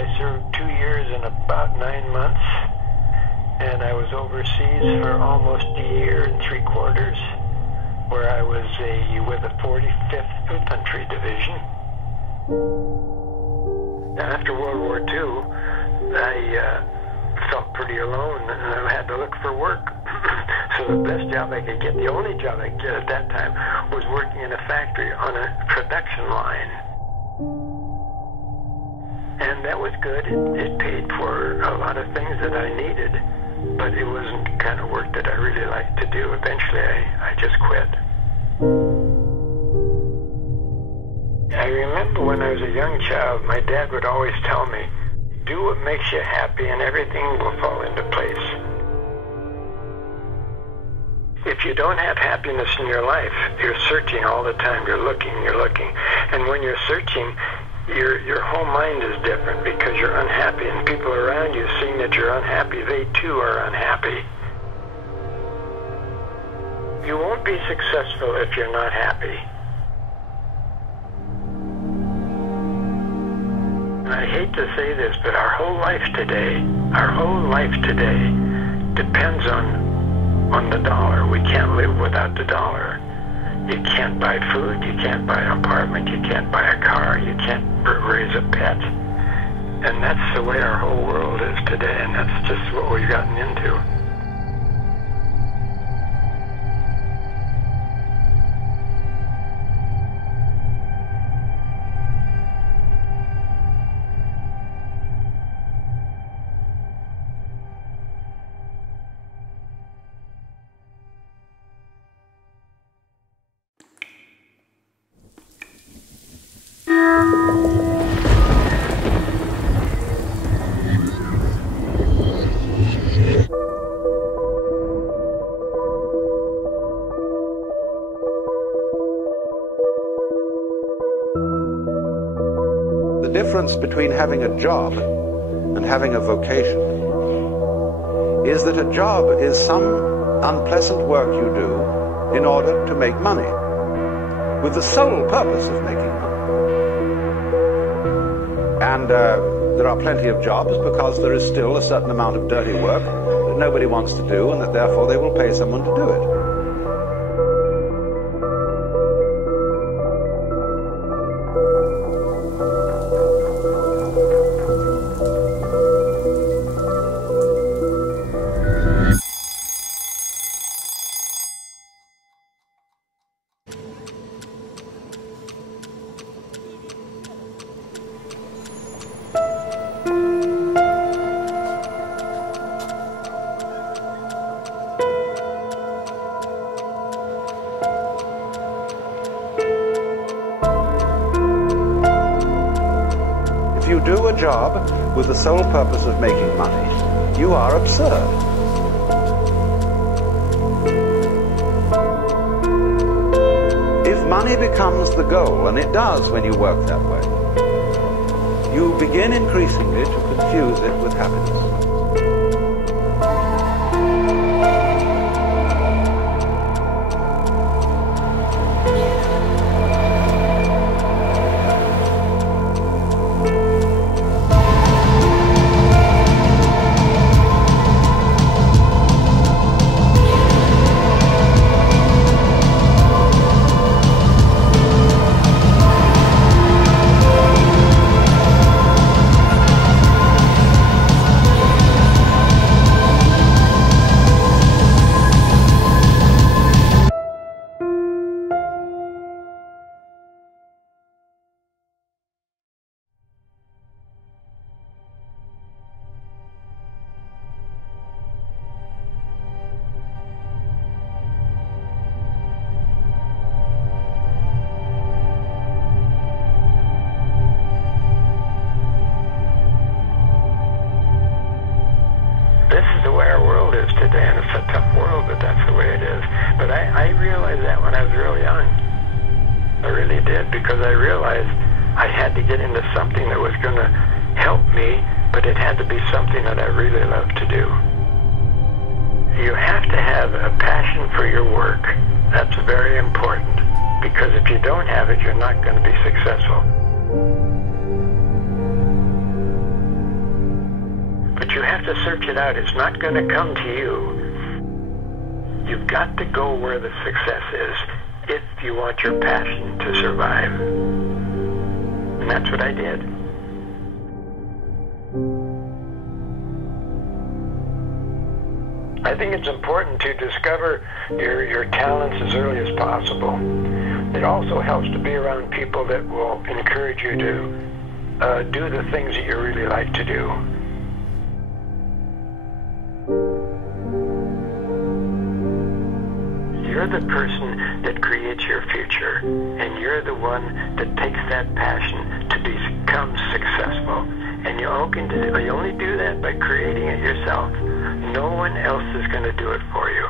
I served 2 years and about 9 months, and I was overseas for almost a year and 3/4, where I was with the 45th Infantry Division. After World War II, I felt pretty alone, and I had to look for work. So the best job I could get, the only job I could get at that time, was working in a factory on a production line. And that was good. It paid for a lot of things that I needed, but it wasn't the kind of work that I really liked to do. Eventually, I just quit. I remember when I was a young child, my dad would always tell me, do what makes you happy and everything will fall into place. If you don't have happiness in your life, you're searching all the time. You're looking. And when you're searching, your whole mind is different because you're unhappy. And people around you, seeing that you're unhappy, they too are unhappy. You won't be successful if you're not happy. And I hate to say this, but our whole life today depends on the dollar. We can't live without the dollar. You can't buy food, you can't buy an apartment, you can't buy a car, you can't raise a pet. And that's the way our whole world is today, and that's just what we've gotten into. The difference between having a job and having a vocation is that a job is some unpleasant work you do in order to make money, with the sole purpose of making money. And there are plenty of jobs because there is still a certain amount of dirty work that nobody wants to do, and that therefore they will pay someone to do it. If you do a job with the sole purpose of making money, you are absurd. If money becomes the goal, and it does when you work that way, you begin increasingly to confuse it with happiness. This is the way our world is today, and it's a tough world, but that's the way it is. But I realized that when I was real young. I really did, because I realized I had to get into something that was going to help me, but it had to be something that I really loved to do. You have to have a passion for your work. That's very important. Because if you don't have it, you're not going to be successful. But you have to search it out. It's not going to come to you. You've got to go where the success is if you want your passion to survive. And that's what I did. I think it's important to discover your talents as early as possible. It also helps to be around people that will encourage you to do the things that you really like to do. You're the person that creates your future, and you're the one that takes that passion to become successful. And you only do that by creating it yourself. No one else is going to do it for you.